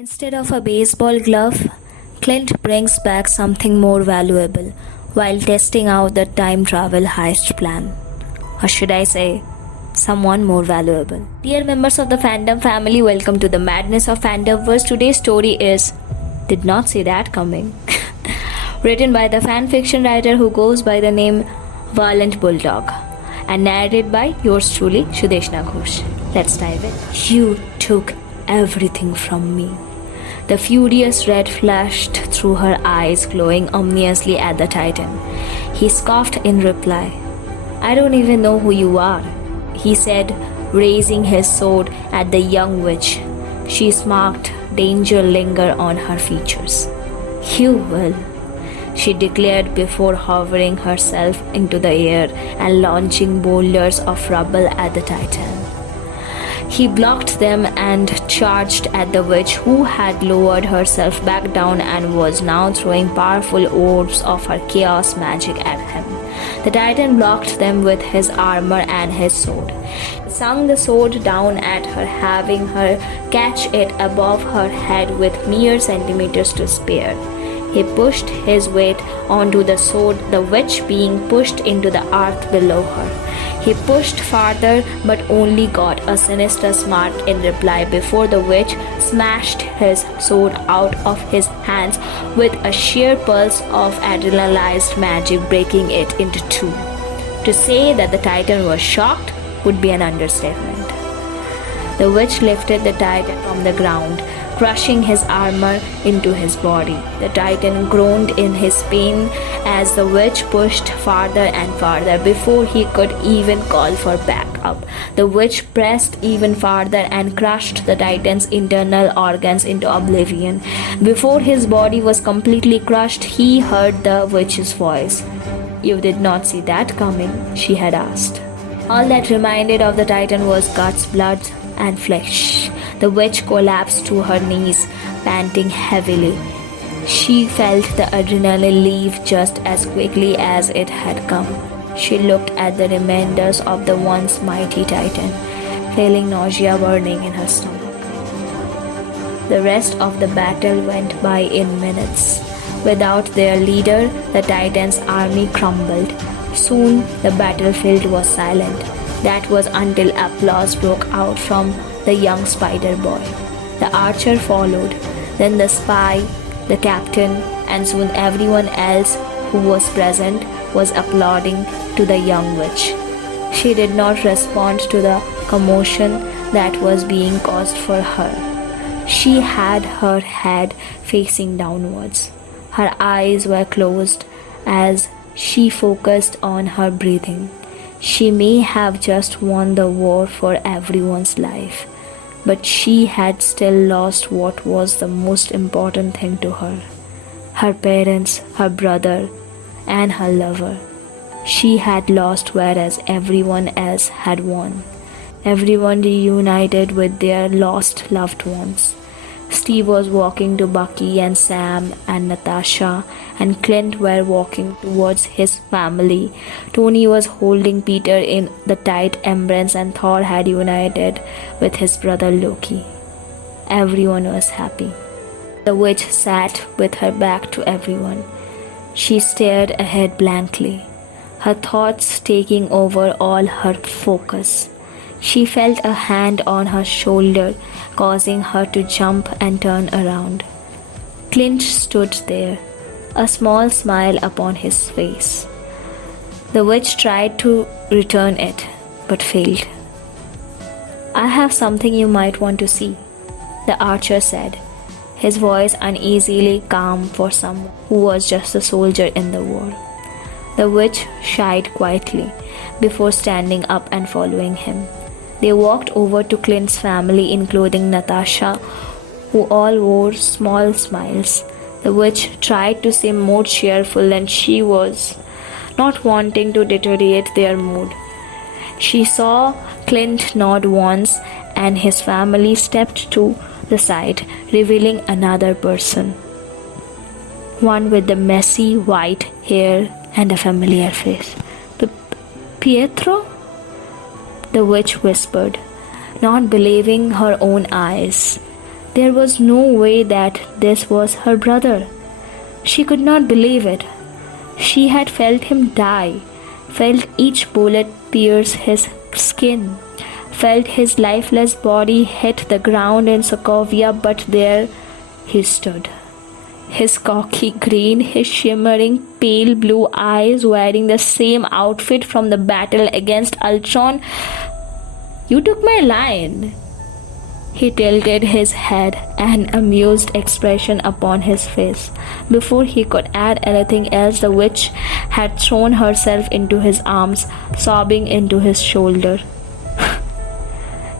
Instead of a baseball glove, Clint brings back something more valuable while testing out the time travel heist plan. Or should I say, someone more valuable. Dear members of the fandom family, welcome to the madness of Fandomverse. Today's story is Did Not See That Coming. Written by the fanfiction writer who goes by the name Violent Bulldog and narrated by yours truly, Sudeshna Ghosh. Let's dive in. You took everything from me. The furious red flashed through her eyes, glowing ominously at the Titan. He scoffed in reply. I don't even know who you are, he said, raising his sword at the young witch. She smirked, danger linger on her features. You will, she declared before hovering herself into the air and launching boulders of rubble at the Titan. He blocked them and charged at the witch, who had lowered herself back down and was now throwing powerful orbs of her chaos magic at him. The Titan blocked them with his armor and his sword. He swung the sword down at her, having her catch it above her head with mere centimeters to spare. He pushed his weight onto the sword, the witch being pushed into the earth below her. He pushed farther but only got a sinister smirk in reply before the witch smashed his sword out of his hands with a sheer pulse of adrenalized magic, breaking it into two. To say that the Titan was shocked would be an understatement. The witch lifted the Titan from the ground, crushing his armor into his body. The Titan groaned in his pain as the witch pushed farther and farther before he could even call for backup. The witch pressed even farther and crushed the Titan's internal organs into oblivion. Before his body was completely crushed, he heard the witch's voice. You did not see that coming, she had asked. All that remained of the Titan was guts, blood, and flesh. The witch collapsed to her knees, panting heavily. She felt the adrenaline leave just as quickly as it had come. She looked at the remainders of the once mighty Titan, feeling nausea burning in her stomach. The rest of the battle went by in minutes. Without their leader, the Titan's army crumbled. Soon the battlefield was silent. That was until applause broke out from the young spider boy. The archer followed, then the spy, the captain, and soon everyone else who was present was applauding to the young witch. She did not respond to the commotion that was being caused for her. She had her head facing downwards. Her eyes were closed as she focused on her breathing. She may have just won the war for everyone's life, but she had still lost what was the most important thing to her. Her parents, her brother, and her lover. She had lost whereas everyone else had won. Everyone reunited with their lost loved ones. Steve was walking to Bucky and Sam and Natasha, and Clint were walking towards his family. Tony was holding Peter in the tight embrace, and Thor had united with his brother Loki. Everyone was happy. The witch sat with her back to everyone. She stared ahead blankly, her thoughts taking over all her focus. She felt a hand on her shoulder, causing her to jump and turn around. Clint stood there, a small smile upon his face. The witch tried to return it, but failed. I have something you might want to see, the archer said, his voice uneasily calm for someone who was just a soldier in the war. The witch shied quietly before standing up and following him. They walked over to Clint's family, including Natasha, who all wore small smiles. The witch tried to seem more cheerful than she was, not wanting to deteriorate their mood. She saw Clint nod once, and his family stepped to the side, revealing another person. One with the messy white hair and a familiar face. Pietro? The witch whispered, not believing her own eyes. There was no way that this was her brother. She could not believe it. She had felt him die, felt each bullet pierce his skin, felt his lifeless body hit the ground in Sokovia, but there he stood. His cocky grin, his shimmering pale blue eyes, wearing the same outfit from the battle against Ultron. "You took my line." He tilted his head, an amused expression upon his face. Before he could add anything else, the witch had thrown herself into his arms, sobbing into his shoulder.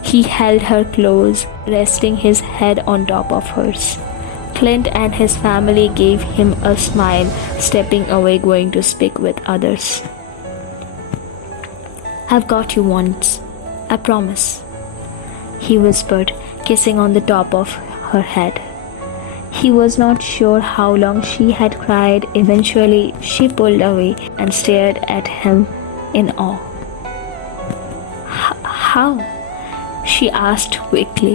He held her close, resting his head on top of hers. Clint and his family gave him a smile, stepping away, going to speak with others. "I've got you once, I promise," he whispered, kissing on the top of her head. He was not sure how long she had cried. Eventually, she pulled away and stared at him in awe. "How?" she asked quickly.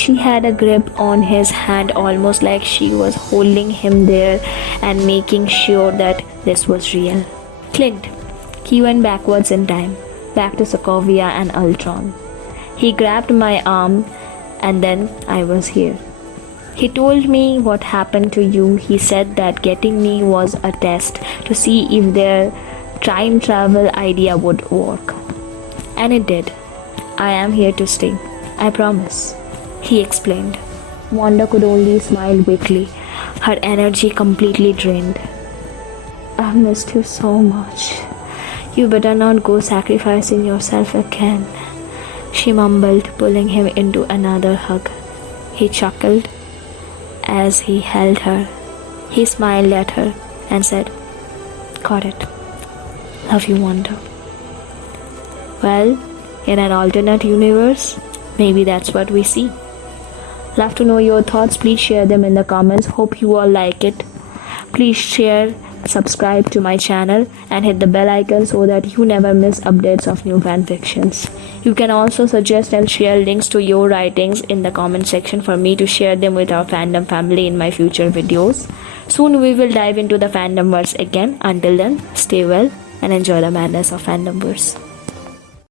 She had a grip on his hand, almost like she was holding him there and making sure that this was real. "Clint," he went backwards in time, back to Sokovia and Ultron. He grabbed my arm, and then I was here. He told me what happened to you. He said that getting me was a test to see if their time travel idea would work. And it did. I am here to stay. I promise," he explained. Wanda could only smile weakly, her energy completely drained. "I've missed you so much. You better not go sacrificing yourself again," she mumbled, pulling him into another hug. He chuckled as he held her. He smiled at her and said, "Got it. Love you, Wanda." Well, in an alternate universe, maybe that's what we see. Love to know your thoughts. Please share them in the comments. Hope you all like it. Please share, subscribe to my channel and hit the bell icon so that you never miss updates of new fan fictions. You can also suggest and share links to your writings in the comment section for me to share them with our fandom family in my future videos. Soon we will dive into the fandomverse again. Until then, stay well and enjoy the madness of fandomverse.